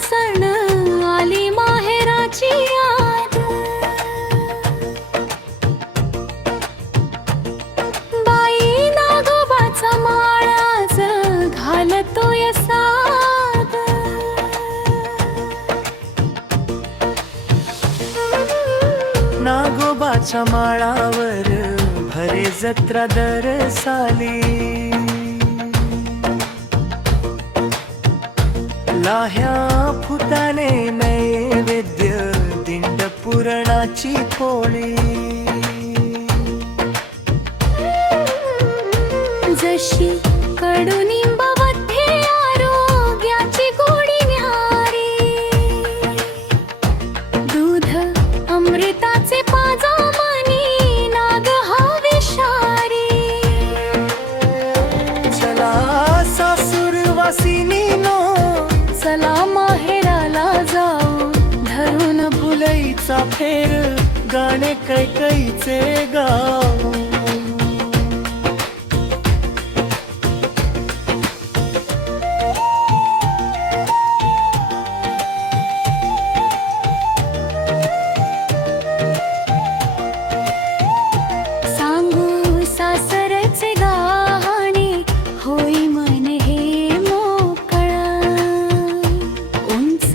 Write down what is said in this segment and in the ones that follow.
सण आली माहेराची याद। बाई नागोबाचा माळाच घालतोय साद। नागोबाच्या माळावर भरे जत्रा दर साली। लाह्या फुटाने नैवेद्य दिंड पुरणाची पोळी। जशी कडुनिंबामध्ये आरोग्याची गोडी न्यारी। दूध अमृताचे पाजामानी नाग हा विषारी। चला सासूरवासिनीनो चला माहेराला जाऊ धरून फुलईचा फेर गाणे कैकईचे गाऊ। सांगू सासरचे गाणे होई मन हे मोकळा। उंच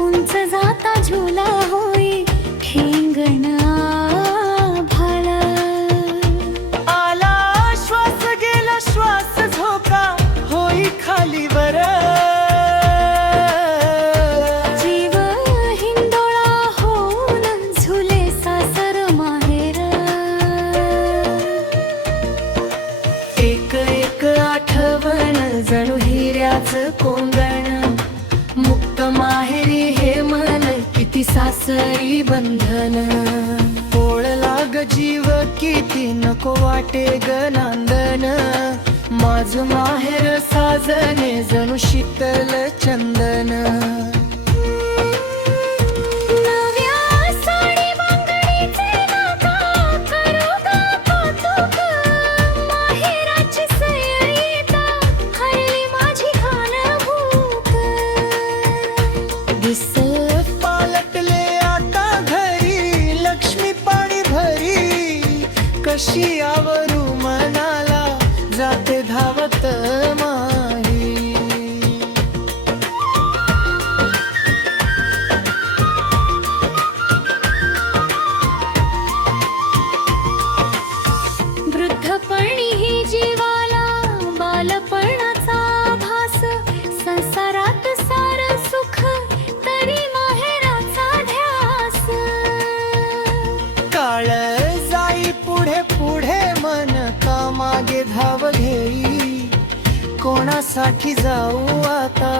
उंच जाता झुला होई ठेंगण आभाळा। आला श्वास गेला श्वास झोका होई खाली वर। जीव हिंदोळा होऊन झुले सासर माहेर। एक एक आठवण जणू हिऱ्याच कोंगण। मुक्त माहेरी हे मन किती सासरी बंधन। पोळ लाग जीव किती नको वाटे ग नांदन। माझ माहेर साजने जणू शीतल चंदन। नव्या साडी बांगडीचे नाका करू गा कौतुक। माहेराची सयईता हरली माझी घाण भूक। दिस पालटले आता घरी लक्ष्मी पाणी भरी। कशी आवरू मनाला जाते धावत माही। वृद्धपणी ही जीवाला बालपणाचा भास। संसारात सार सुख तरी माहेराचा ध्यास। काळ जाई पुढे पुढे मन का मागे धाव घेई। कोणासाठी जाऊ आता